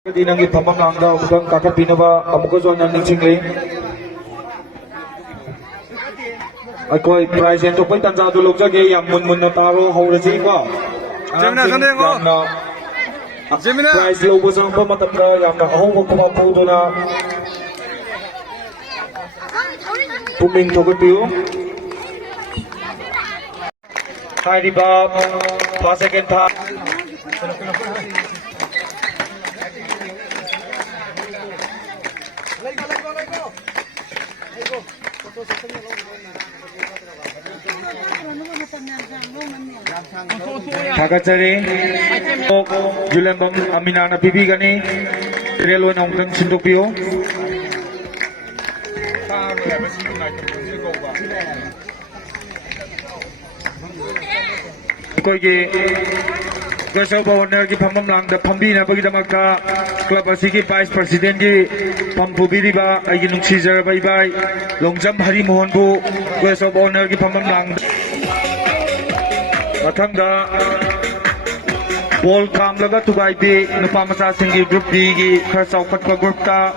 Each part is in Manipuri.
Di nang ipamangangga umugang kakapinaba amukaso ng ningchingli. Ako'y present to ko'y tansa tulog sa gay yang mun na taro haurasi ko. Jemina sandeng ko. Jemina. Price lobo sa pamatanda yang na ahong kumapudo na puming to ko'y Hi di ba pa second half. Kakacari, Julembang Aminana Bibi gani, Relo nongkang sindupio. Ko'y Gasol Bawaner ki pamam lang da pambi na bagi damak ka club asiki vice president ki pampubiri ba ay ginung Caesar bye bye longjam hari mohon bu Gasol Bawaner ki pamam lang mathang da ball kam laga tubai bi nupa masa singi group B ki khar chaukat pa group ta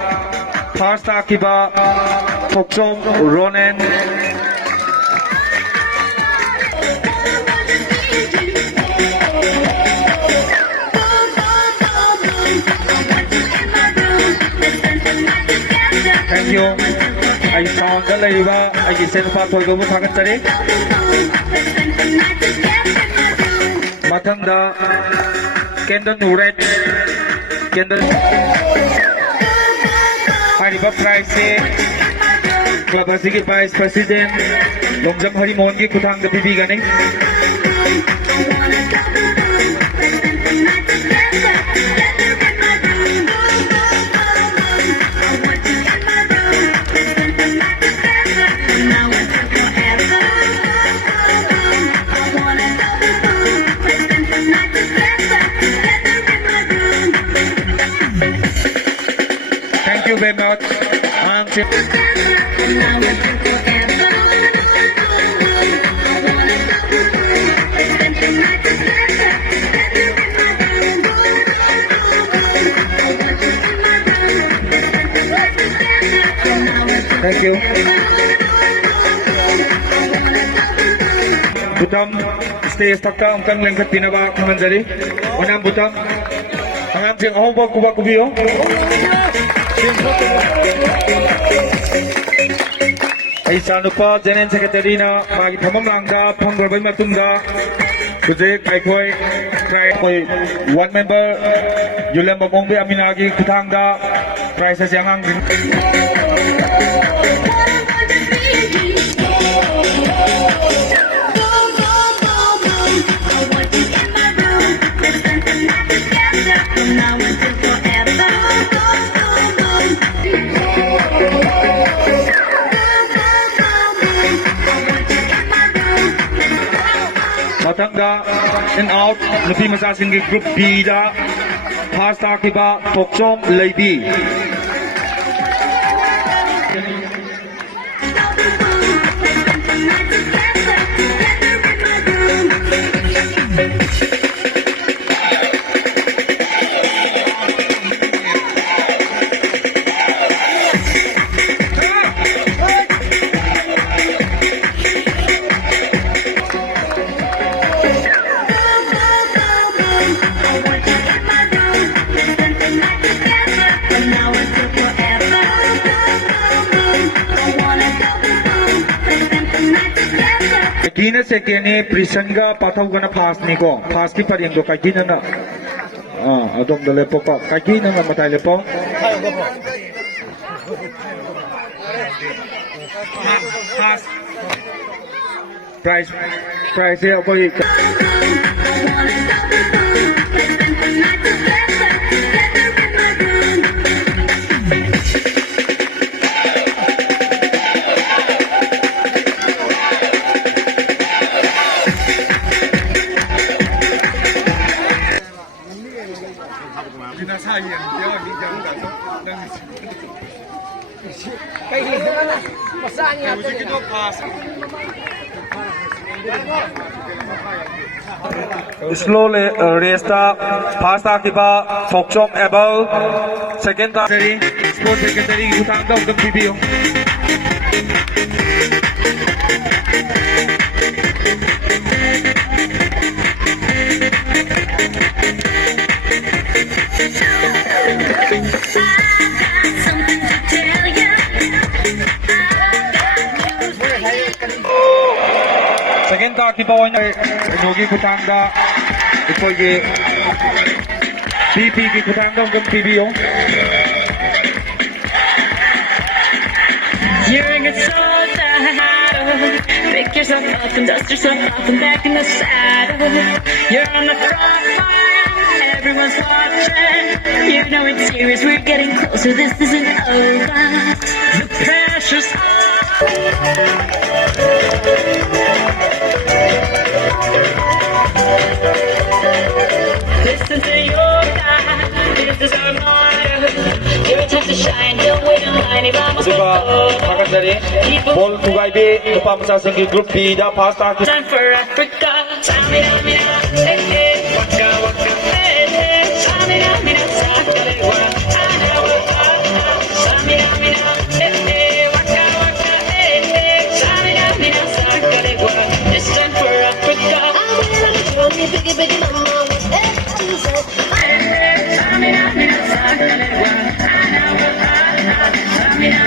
first ta ki ba Poksom Ronen Thank you. I found the labor. I sent for go to Pakistani. Matanda Kendall Nuret Kendall Hariba Price Club Asiki Vice President Longjam Hari Mohan ki Kuthang the Bibi Gani. Thank you very much. Thank you. Butam, stay stuck ka ungkang lengkat pinaba kanan jari. Onam butam. Angam jeng ahoba kuba kubiyo. Ay sanupa General Secretary na magi phamam langda phangorbai matungda kuje kaikoi one member Julian Bamongbe Aminagi kuthangda prices yang ang Matangga and out Lupi Masasingi Group B da Pasta Kiba Poksom Lady Kina sekene prisanga patau gana fast ni ko fast ki pareng do kina na adom dale popa kina na matai lepo fast price ye koi slowly race ta fast ta kiba Thokchom able second ta seri sport secretary utang da ungam PBO second ta kiba oina nogi utang da ikoi ge PP ki utang da ungam PBO You're a so tired. Pick yourself up and dust yourself off and back in the saddle. You're on the front line, everyone's watching. You know it's serious, we're getting closer, this isn't over. The pressure's on. Listen to your God, this is our motto. Your time to shine, don't wait in line, vamos Diba kakandari ball tugaibe nupa masa singi group B da fast ta ki Time for Africa. Samina, hey, hey, waka, waka, hey, hey. Samina, sakalewa. Samina, hey, hey, waka, waka, hey, hey. Samina, sakalewa. It's time for Africa. Biggie, biggie, mama, whatever you say. Hey, hey, Samina, sakalewa. Samina,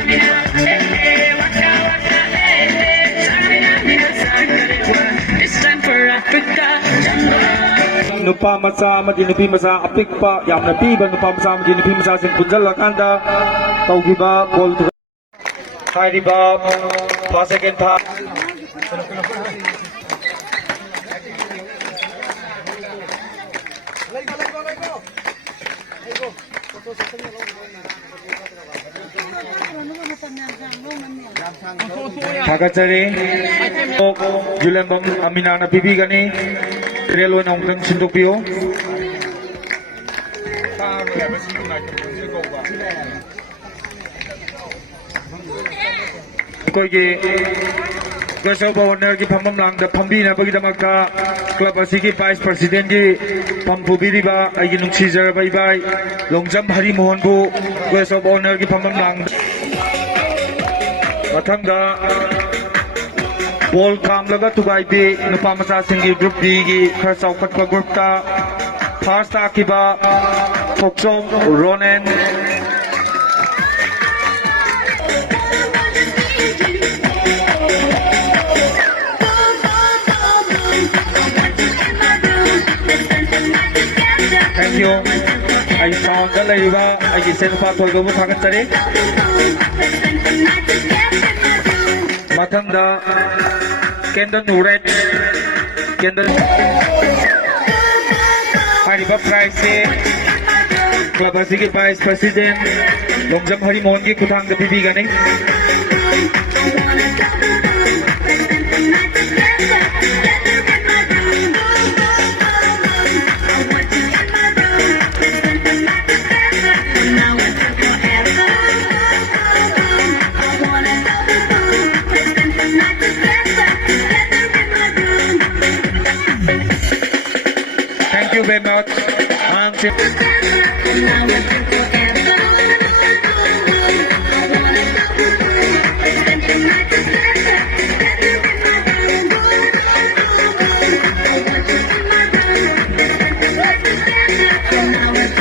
hey, hey, waka, waka, hey, hey. Samina, sakalewa. It's time for Africa. nupa masa amadi nupi masa apikpa yamna piba nupa masa amadi nupi masa sin punjalakanda taugiba ball hairiba pa second tha Thakachari Julembam Aminana Bibi Gani Railway Nongtang Sindukpio Koigi Gosau Bawaner ki Pamam Lang the Pambina Bagidamaka Club Asiki Vice President ki Pampu Biriba Aginung Caesar Bye Bye Longjam Hari Mohanbu Gosau Bawaner ki Pamam Lang Mathangda ball kamlaga tugaibe nupa masa singi group D gi khar chawkhatpa group ta first ta kiba Thokchom Ronen thank you I found the leiba I gi senpa tholgobu thakachari Mathangda Kendall Nuret Kendall Hariba Price Club Asiki Vice President Longjam Hari Mohan ki kuthang da bibi gani Thank you very much.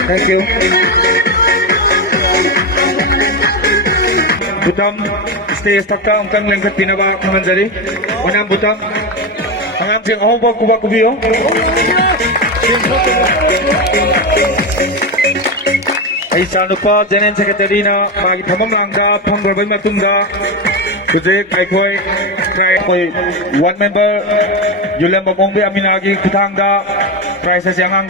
Thank you. Butam stay stuck angkang lengkat pinaba kanganjari. Onam butam. Angam sing ahong kuba kubiyo. Aisa nupa General Secretary na magi thamam langda phangorbai matungda kuje kaikhoi try koi one member Yulam Bongbe Aminagi kuthangda prices yang ang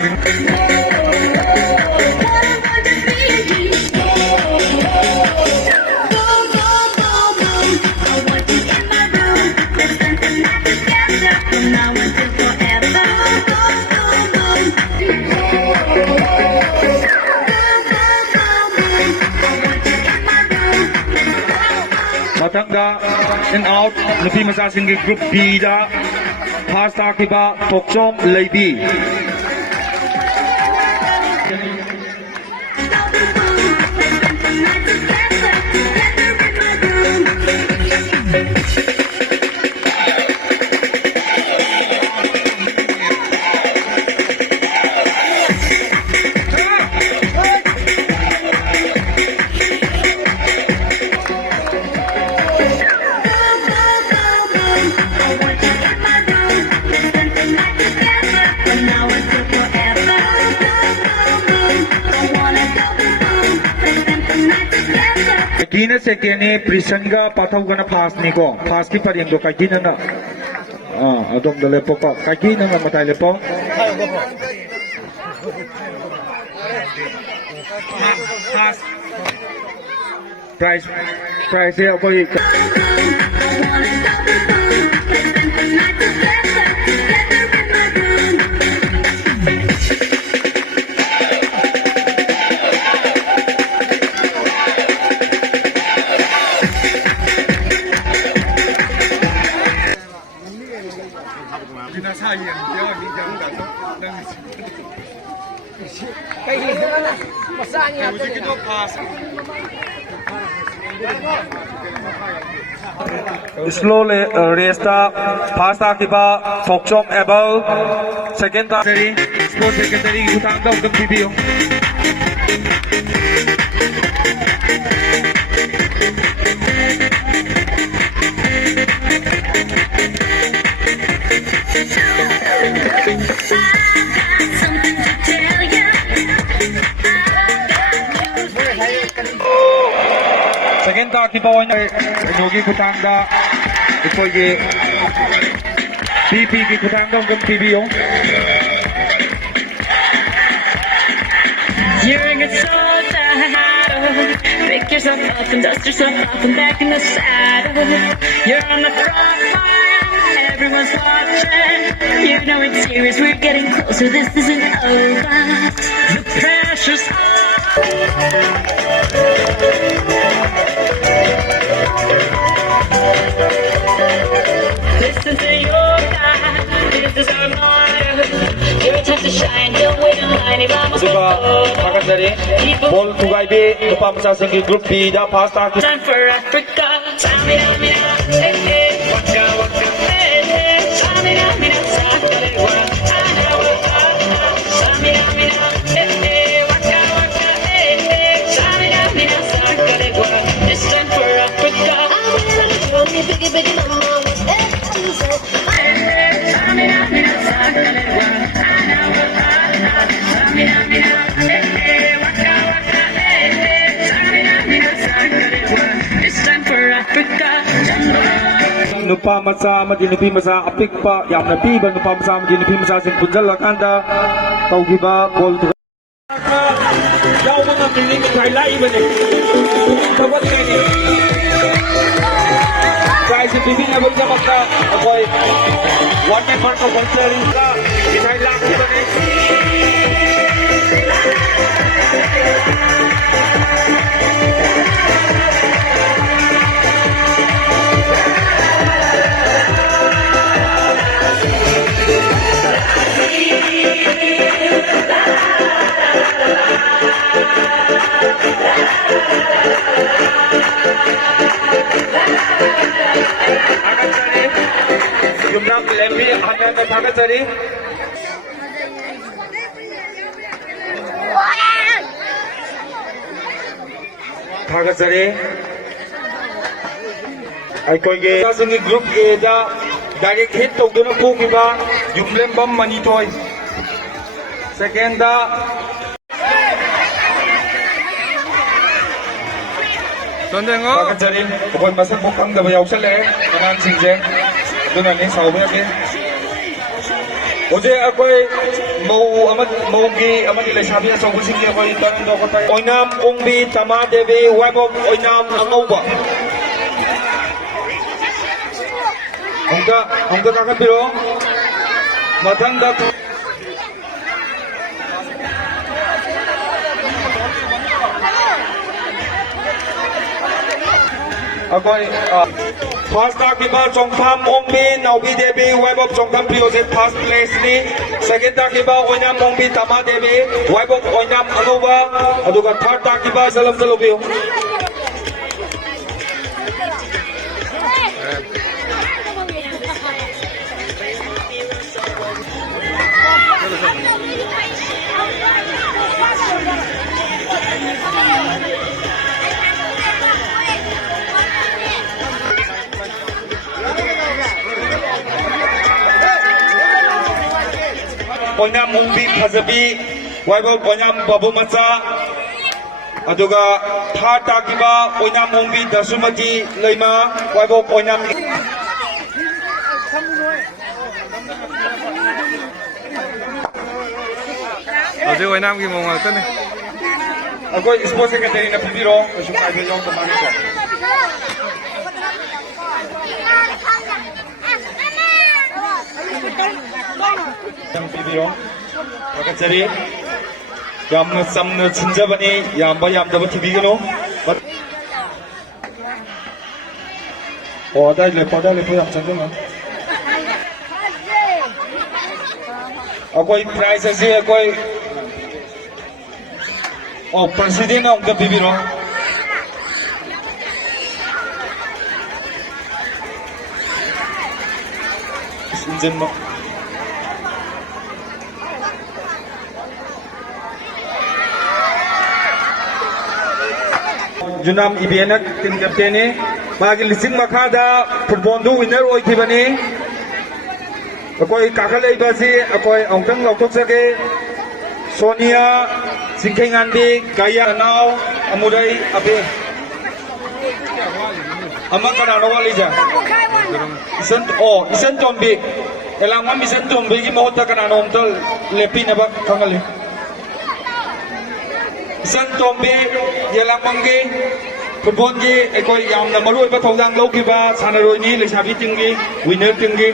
Matangga and out Napi Masasing group B da ꯐꯥꯁ ꯇꯥꯈꯤꯕ ꯊꯣꯛꯆꯣꯝ ꯂꯩꯕꯤ Kaikina second Prisanga Pathaugana fast Niko, fast keep Padiango Kaikina. Adom the Lepo, Kaikina Matai Lepo. Price here for you. Slowly restart fast akiba Thokchom able second slow secondary utang daw ng video Something to tell you. second akiba wanya Nogi Kutanga ipoge PP ki Kutanga ng video You're a good soldier, pick yourself up and dust yourself off and back in the saddle. You're on the front line, everyone's watching. You know it's serious, we're getting closer, this isn't over. The pressure's Listen to your God, this is our motto. Your time to shine, don't wait in line, vamos Suka Pakasari Ball Tugaibe Lupa Masasing Group B da pasta Time for Africa, Samina, hey, hey, waka, waka, hey, hey, Samina, Sakalewa, Samina, hey, hey, waka, waka, hey, hey, Samina, Sakalewa. It's time for Africa. I will show me biggie, biggie, mama, what's A to Z. Samina, Sakalewa, Samina, hey, hey, waka, waka, hey, hey, Samina, Sakalewa. It's time for Africa. Nupa Masa Madinipi Masa Apikpa Yamnapi but Nupa Masa Madinipi Masa Sing Punjala Kanda Taugiba Ball to Yaw mga piling kay live ni Tawag ni Guys if you have a magka ako'y one member of Volunteering ka Kitay lang ito ni Jumlah lebih hanya terpakai tadi. Pakai tadi. Aikoi ke singi group ke da direct hit to guna pu kiba jumlah bam mani toy. Second da Sondeng Pakai tadi. Pokok masa bukang dah bayar usah le. Dengan singjeng. Doon namin sa ubi natin. Oje ako'y maugi aman nila sabi na sa ubusing niya ako'y tanong daw ko tayo. Oinam ungbi tama debi wabog oinam angaw ba? Ongga kakabiro. Matanda to. Ako'y First takiba Chongtham Ongbi Naubi Devi wife of Chongtham Priyoset first place ni. Second takiba Oinam Ongbi Tama Devi wife of Oinam Anuba. Aduga third takiba Salam Salubiyo. Oinam Ongbi Khazabi wife of Oinam Babu Macha. Aduga third takiba Oinam Ongbi Dasumati Leima wife of Oinam. Ở ngoài Nam kia mong tên này. Ako sports secretary na pibiro, kasi kaya yung kumano ko. Yung pibiro, secretary, yam na sam na chinja bani, yam dapat pibiro. Oh, dahil lepo yung chinja mo. Ako'y prize kasi ako'y Oh, President of the Bibiro. Sinjan mo. Junam Ibianak team captain ni bagi lising makada football do winner oi thibani. Akoi kakalai basi akoi ongtang loktok sake Sonia Singking Andi, Gaya Now, Amurai Abe. Amakana Walija. Isn't John Big. Elamam isn't John Big Mota Cananum Lepin about Kangali. Isn't John Big, Yelamangi, Pubongi, Eko Yam, Namaru, Batang Lokiba, Sanaroni, Lishabitingi, Winner Tingi.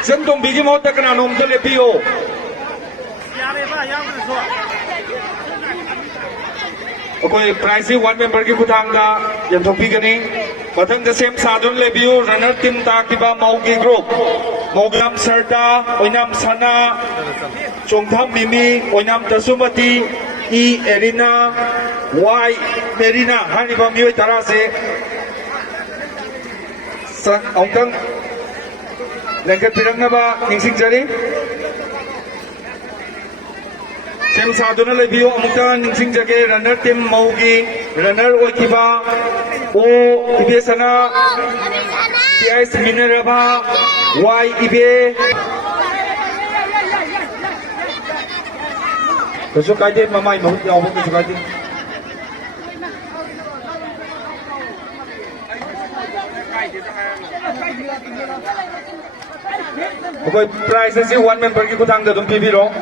Isn't John Big Mota Cananum Lepio. Okay, prize one member ki kutanga yan thopi gani pathang the same sadun lebiu runner team ta kiba maugi group Mognam Sarda Oinam Sana Chongtham Mimi Oinam Dasumati E Erina Y Merina hani ba mioi tara se ongtang lengket pirang na ba ningsing jari Sem saduna lebiu amukta ningsing jage runner team maugi runner oikiba o ibesana TIS Minerva Y ibe Kesu kaide mamai mahut yaw kesu kaide Okay, prize is one member ki kutang da dum pibiro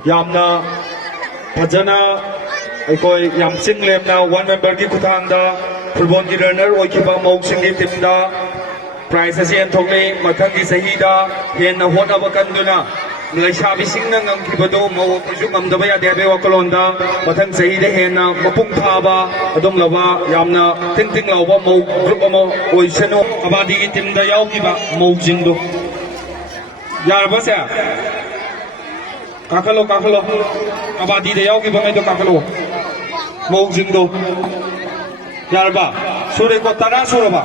Yamna Pajana Ekoi Yam Sing Lem na one member ki kutang da football ki runner oikiba mok sing ki team da prize asian thokle mathang ki sahida hen na hona bakanduna Malaysia sing na ngam ki bado mo kuju ngam da ba ya debe wakolon da mathang sahida hen na mapung thaba adom lawa yamna ting ting lawa mo group mo oisano abadi ki team da yaw ki ba mo jing do yar ba sa Kakalo abadi de yaw ki bangay do kakalo mok jing do yarba sure ko tara sure ba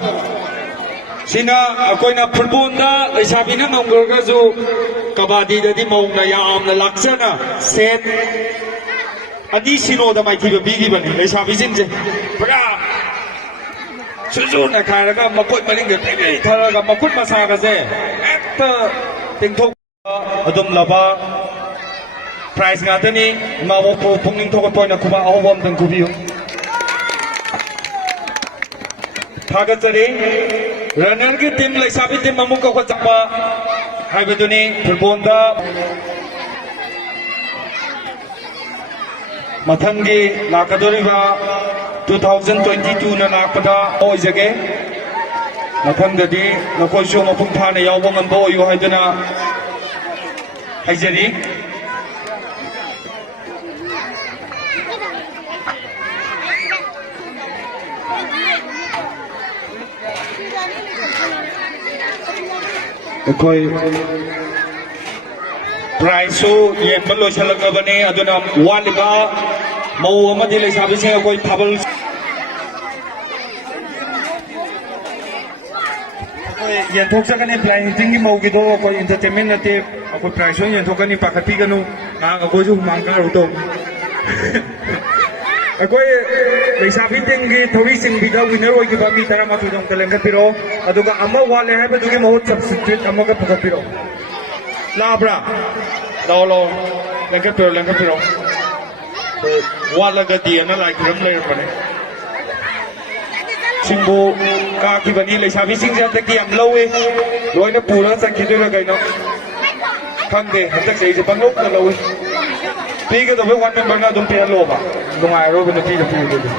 sina akoi na football da isabi na ngor ga ju kabadi da di mok na yam na laksana set ani sino da mai thi ba bi gi bani isabi jing je pra suju na khara ga makoi maling ge pe thara ga makut masa ga je ekta tingthok adum laba prize nga tani mawo po punging thok toy na kuba awom tang kubiyo Thagatsari runner ki team lai sabi team mamuk ko chapa haibaduni football da mathangi lakadori ba 2022 na nakpada oi jage ꯃꯊꯪꯗꯗꯤ ꯅꯈꯣꯏꯁꯨ ꯃꯄꯨꯡ ꯐꯥꯅ ꯌꯥꯎꯕ ꯉꯝꯕ ꯑꯣꯏꯌꯨ ꯍꯥꯏꯗꯨꯅ ꯍꯥꯏꯖꯔꯤ ꯑꯩꯈꯣꯏ ꯄ꯭ꯔꯥꯏꯖꯁꯨ ꯌꯦꯟꯕ ꯂꯣꯏꯁꯤꯜꯂꯛꯂꯕꯅꯤ ꯑꯗꯨꯅ ꯋꯥꯠꯂꯤꯕ ꯃꯧ ꯑꯃꯗꯤ ꯂꯩꯁꯥꯕꯤꯁꯤꯡ ꯑꯩꯈꯣꯏ ꯊꯥꯕꯜ ꯑꯩꯈꯣꯏ ꯌꯦꯟꯊꯣꯛꯆꯒꯅꯤ ꯄ꯭ꯂꯥꯏꯇꯤꯡꯒꯤ ꯃꯧꯒꯤꯗꯣ ꯑꯩꯈꯣꯏ ꯏꯟꯇꯔꯇꯦꯟꯃꯦꯟ ꯅꯠꯇꯦ ꯑꯩꯈꯣꯏ ꯄ꯭ꯔꯥꯏꯖ ꯑꯣꯏꯅ ꯌꯦꯟꯊꯣꯛꯀꯅꯤ ꯄꯥꯈꯠꯄꯤꯒꯅꯨ ꯉꯥꯏꯍꯥꯛ ꯑꯩꯈꯣꯏꯁꯨ ꯍꯨꯃꯥꯡ ꯀꯥꯔꯨ ꯇꯧ ꯑꯩꯈꯣꯏ ꯂꯩꯁꯥꯕꯤ ꯇꯤꯝꯒꯤ ꯊꯧꯔꯤ ꯆꯤꯡꯕꯤꯗ ꯋꯤꯟꯅꯔ ꯑꯣꯏꯈꯤꯕ ꯃꯤ 12 ꯑꯃꯇ ꯂꯦꯡꯈꯠꯄꯤꯔꯛꯑꯣ ꯑꯗꯨꯒ ꯑꯃ ꯋꯥꯠꯂꯦ ꯍꯥꯏꯕꯗꯨꯒꯤ ꯃꯍꯨꯠ ꯁꯕꯁꯇꯤꯇ꯭ꯌꯨꯠ ꯑꯃꯒ ꯄꯨꯈꯠꯄꯤꯔꯛꯑꯣ ꯂꯥꯛꯑꯕ꯭ꯔꯥ ꯂꯥꯛꯑꯣ ꯂꯦꯡꯈꯠꯄꯤꯔꯛꯑꯣ ꯋꯥꯠꯂꯒꯗꯤ ꯑꯅ ꯂꯥꯏ ꯈꯨꯔꯝ ꯂꯩꯔꯝꯕꯅꯦ ꯁꯤꯡꯕꯨ ꯀꯥꯈꯤꯕꯅꯤ ꯂꯩꯁꯥꯕꯤꯁꯤꯡꯁꯦ ꯍꯟꯗꯛꯇꯤ ꯌꯥꯝ ꯂꯧꯋꯤ ꯂꯣꯏꯅ ꯄꯨꯔꯒ ꯆꯠꯈꯤꯗꯣꯏꯔꯥ ꯀꯩꯅꯣ ꯈꯪꯗꯦ ꯍꯟꯗꯛ ꯆꯍꯤꯁꯦ ꯄꯪꯂꯧꯗ ꯂꯧꯋꯤ ꯄꯤꯒꯗꯕ ꯋꯥꯟ ꯃꯦꯝꯕꯔꯅ ꯑꯗꯨꯝ ꯄꯤꯍꯜꯂꯣꯕ ꯅꯨꯡꯉꯥꯏꯔꯣꯏꯕ ꯅꯨꯄꯤꯗ ꯄꯤꯕꯗꯨꯗꯤ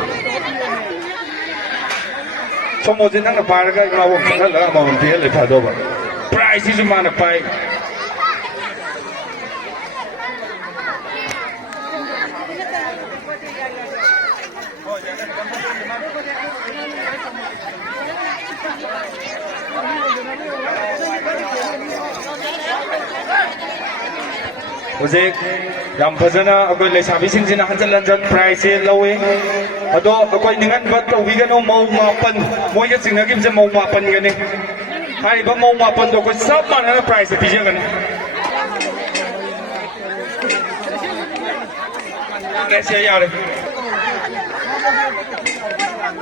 ꯁꯣꯃꯣꯁꯦ ꯅꯪꯅ ꯄꯥꯏꯔꯒ ꯏꯃꯥꯕꯣꯛ ꯆꯠꯍꯜꯂꯒ ꯑꯃꯃꯝ ꯄꯤꯍꯜꯂꯦ ꯐꯗꯧꯕ ꯄ꯭ꯔꯥꯏꯖꯁꯤꯁꯨ ꯃꯥꯅ ꯄꯥꯏ ꯍꯧꯖꯤꯛ ꯌꯥꯝ ꯐꯖꯅ ꯑꯩꯈꯣꯏ ꯂꯩꯁꯥꯕꯤꯁꯤꯡꯁꯤꯅ ꯍꯟꯖꯤꯟ ꯍꯟꯖꯤꯟ ꯄ꯭ꯔꯥꯏꯖꯁꯦ ꯂꯧꯋꯤ ꯑꯗꯣ ꯑꯩꯈꯣꯏ ꯅꯤꯡꯍꯟꯕ ꯇꯧꯕꯤꯒꯅꯨ ꯃꯧ 9 ꯃꯣꯏꯒ ꯆꯤꯡꯅꯈꯤꯕꯁꯦ ꯃꯧ 9ꯒꯅꯤ ꯍꯥꯏꯔꯤꯕ ꯃꯧ 9ꯗꯣ ꯑꯩꯈꯣꯏ ꯆꯞ ꯃꯥꯟꯅꯅ ꯄ꯭ꯔꯥꯏꯖꯁꯦ ꯄꯤꯖꯒꯅꯤ ꯁꯦ ꯌꯥꯔꯦ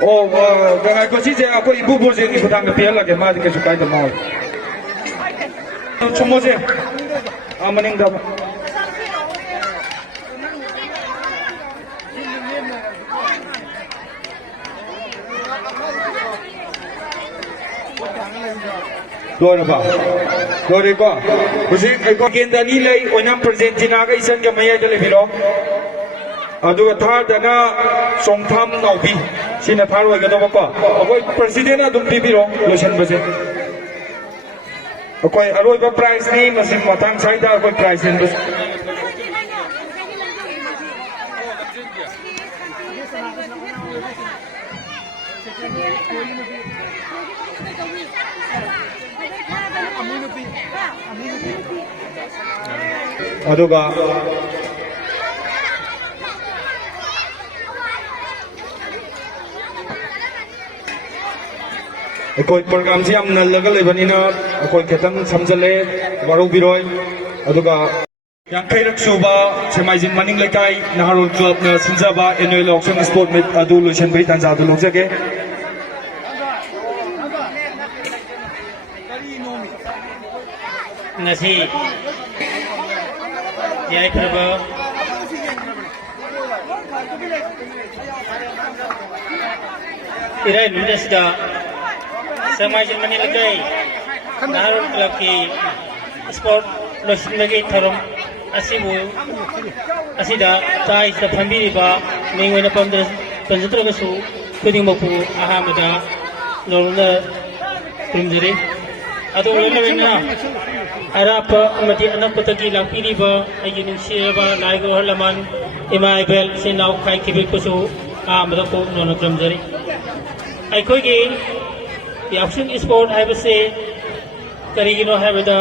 ꯑꯣ ꯉꯥꯏꯈꯣ ꯁꯤꯁꯦ ꯑꯩꯈꯣꯏ ꯏꯄꯨ ꯄ꯭ꯔꯣꯖꯦꯛꯀꯤ ꯈꯨꯊꯥꯡꯗ ꯄꯤꯍꯜꯂꯒꯦ ꯃꯥꯗꯤ ꯀꯩꯁꯨ ꯀꯥꯏꯗ ꯃꯥ ꯁꯨꯝꯃꯣꯁꯦ ꯃꯅꯤꯡꯗ ꯂꯣꯏꯔꯕ ꯂꯣꯏꯔꯦꯀꯣ ꯍꯧꯖꯤꯛ ꯑꯩꯈꯣꯏ ꯀꯦꯟꯗ꯭ꯔ 2 ꯂꯩ ꯑꯣꯏꯅꯥꯝ ꯄ꯭ꯔꯖꯦꯟꯇꯤꯅꯥꯒ ꯏꯆꯟꯒ ꯃꯌꯥꯏꯗ ꯂꯩꯕꯤꯔꯣ ꯑꯗꯨꯒ ꯊꯥꯔꯗꯅ ꯆꯣꯡꯊꯥꯝ ꯅꯥꯎꯕꯤ ꯁꯤꯅ ꯊꯥꯔ ꯑꯣꯏꯒꯗꯧꯕꯀꯣ ꯑꯩꯈꯣꯏ ꯄ꯭ꯔꯁꯤꯗꯦꯟꯅ ꯑꯗꯨꯝ ꯄꯤꯕꯤꯔꯣ ꯂꯣꯏꯁꯤꯟꯕꯁꯦ ꯑꯩꯈꯣꯏ ꯑꯔꯣꯏꯕ ꯄ꯭ꯔꯥꯏꯖꯅꯤ ꯃꯁꯤ ꯃꯇꯥꯡ ꯁ꯭ꯋꯥꯏꯗ ꯑꯩꯈꯣꯏ ꯄ꯭ꯔꯥꯏꯖ ꯌꯦꯟꯕꯁꯦ ꯑꯗꯨꯒ ꯑꯩꯈꯣꯏ ꯄ꯭ꯔꯣꯒ꯭ꯔꯥꯝꯁꯤ ꯌꯥꯝ ꯅꯜꯂꯒ ꯂꯩꯕꯅꯤꯅ ꯑꯩꯈꯣꯏ ꯈꯤꯇꯪ ꯁꯝꯖꯜꯂꯦ ꯋꯥꯔꯧꯕꯤꯔꯣꯏ ꯑꯗꯨꯒ 50ꯔꯛ ꯁꯨꯕ ꯁꯦꯃꯥꯏꯖꯤꯡ ꯃꯅꯤꯡ ꯂꯩꯀꯥꯏ ꯅꯍꯥꯔꯣꯜ ꯀ꯭ꯂꯕꯅ ꯁꯤꯟꯖꯕ ꯑꯦꯅꯨꯑꯦꯜ ꯌꯥꯎꯁꯪ ꯁ꯭ꯄꯣꯔꯠ ꯃꯤꯠ ꯑꯗꯨ ꯂꯣꯏꯁꯤꯟꯕꯒꯤ ꯇꯥꯟꯖꯥꯗꯨ ꯂꯧꯖꯒꯦ ngasi yai prabha irai nudasda samajin mani lagai narul club ki sport losin lagi tharum asibu asida tai sa phambiri ba mengwena pamdra panjatra gasu kuding mapu ahamada lorna primjari ado lolena arapa amati anapatagi lakpiriba aigi nungsiraba naigo halaman imaibel sinau khai kibik kusu amada ko nonakramjari aikoi gi yakshin sport haibase karigino haibada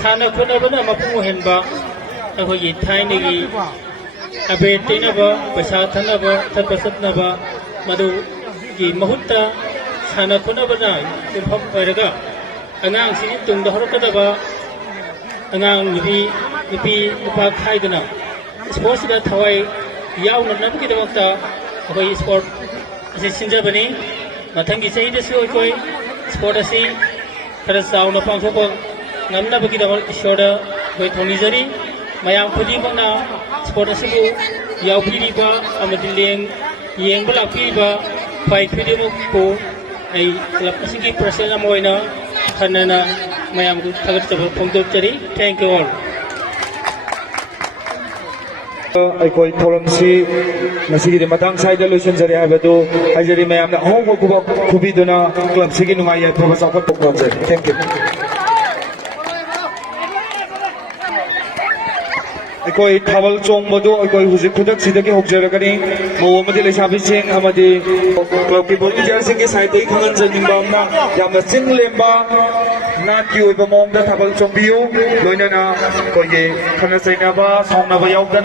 sana khunabana mapu henba aikoi gi thaini gi abe tinaba pasa thanaba thapasatnaba madu gi mahutta sana khunabana impham oiraga angang sini tungda horokadaba angang nupi nupa khaidana sports da thawai yauna nabki damakta akoi sport asi sinjabani mathangi sahi da su akoi sport asi khara sauna pangthokpa ngamnabaki damak ishoda koi thonijari mayam khudi bangna sport asi bu yaupiriba amadi yengba lakpiriba phai khudimuk ko ai club asi ki president amoina khanana mayam ku thagat chaba phongdok chari thank you all ꯑꯩꯈꯣꯏ ꯊꯧꯔꯝꯁꯤ ꯉꯁꯤꯒꯤꯗꯤ ꯃꯇꯥꯡ ꯁ꯭ꯋꯥꯏꯗ ꯂꯣꯏꯁꯤꯟꯖꯔꯦ ꯍꯥꯏꯕꯗꯨ ꯍꯥꯏꯖꯔꯤ ꯃꯌꯥꯝꯅ ꯑꯍꯣꯡꯕ ꯈꯨꯕꯛ ꯈꯨꯕꯤꯗꯨꯅ ꯀ꯭ꯂꯕꯁꯤꯒꯤ ꯅꯨꯡꯉꯥꯏ ꯌꯥꯏꯐꯕ ꯆꯥꯎꯈꯠꯄ ꯄꯥꯝꯖꯔꯤ ꯊꯦꯡꯛ ꯌꯨ ꯑꯩꯈꯣꯏ ꯊꯥꯕꯜ ꯆꯣꯡꯕꯗꯨ ꯑꯩꯈꯣꯏ ꯍꯧꯖꯤꯛ ꯈꯨꯗꯛꯁꯤꯗꯒꯤ ꯍꯧꯖꯔꯒꯅꯤ ꯃꯧ ꯑꯃꯗꯤ ꯂꯩꯁꯥꯕꯤꯁꯤꯡ ꯑꯃꯗꯤ ꯀ꯭ꯂꯕꯀꯤ ꯚꯣꯂꯨꯟꯇꯤꯌꯔꯁꯤꯡꯒꯤ ꯁꯥꯏꯠꯇꯒꯤ ꯈꯪꯍꯟꯖꯅꯤꯡꯕ ꯑꯃꯅ ꯌꯥꯝꯅ ꯆꯤꯡ ꯂꯦꯝꯕ ꯅꯥꯠꯀꯤ ꯑꯣꯏꯕ ꯃꯑꯣꯡꯗ ꯊꯥꯕꯜ ꯆꯣꯡꯕꯤꯌꯨ ꯂꯣꯏꯅꯅ ꯑꯩꯈꯣꯏꯒꯤ ꯈꯠꯅ ꯆꯩꯅꯕ ꯁꯥꯎꯅꯕ ꯌꯥꯎꯗꯅ